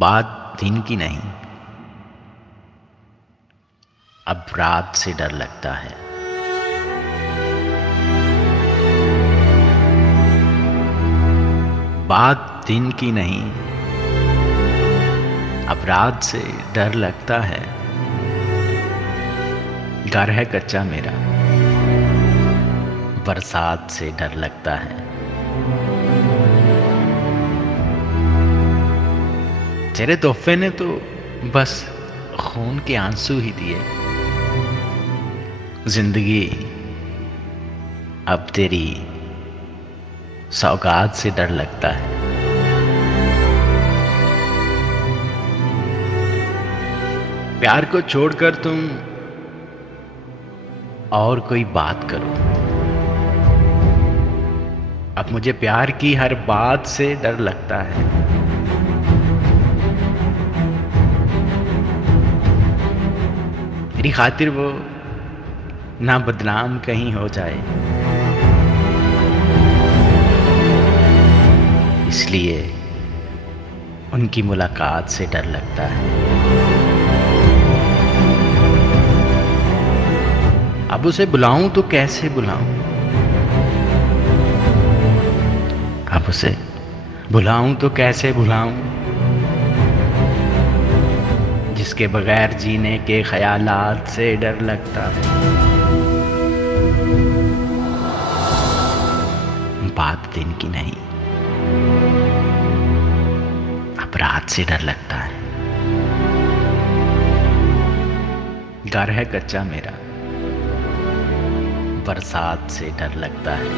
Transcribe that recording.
बात दिन की नहीं, अब रात से डर लगता है। बात दिन की नहीं, अब रात से डर लगता है। घर है कच्चा मेरा, बरसात से डर लगता है। तेरे तोहफे ने तो बस खून के आंसू ही दिए। जिंदगी अब तेरी सौगात से डर लगता है। प्यार को छोड़कर तुम और कोई बात करो। अब मुझे प्यार की हर बात से डर लगता है। मेरी खातिर वो ना बदनाम कहीं हो जाए, इसलिए उनकी मुलाकात से डर लगता है। अब उसे बुलाऊं तो कैसे बुलाऊं? अब उसे बुलाऊं तो कैसे बुलाऊं, जिसके बगैर जीने के ख्यालात से डर लगता है। बात दिन की नहीं, अब रात से डर लगता है। घर है कच्चा मेरा, बरसात से डर लगता है।